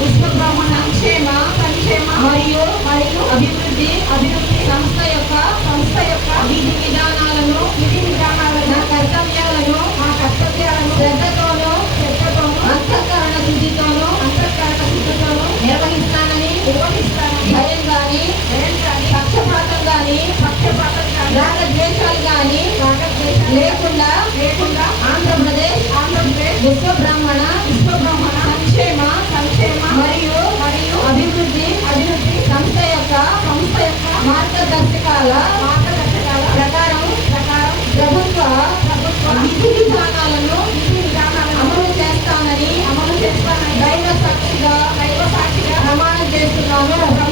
విశ్వబ్రహ్మణ సంక్షేమ మరియు అభివృద్ధి సంస్థ యొక్క విధి విధానాలను నా కర్తవ్యాలను శ్రద్ధతోనూ అంతఃకరణ శుద్ధితోనూ నిర్వహిస్తానని భయం కానీ పక్షపాతం కానీ రాగద్వేషాలు కానీ లేకుండా ఆంధ్రప్రదేశ్ విశ్వబ్రహ్మణ సంక్షేమ మరియు అభివృద్ధి సంస్థ యొక్క మార్గదర్శకాల ప్రకారం ప్రభుత్వ విధి విధానాలను అమలు చేస్తానని దైవ సాక్షిగా ప్రమాణం చేస్తున్నాను.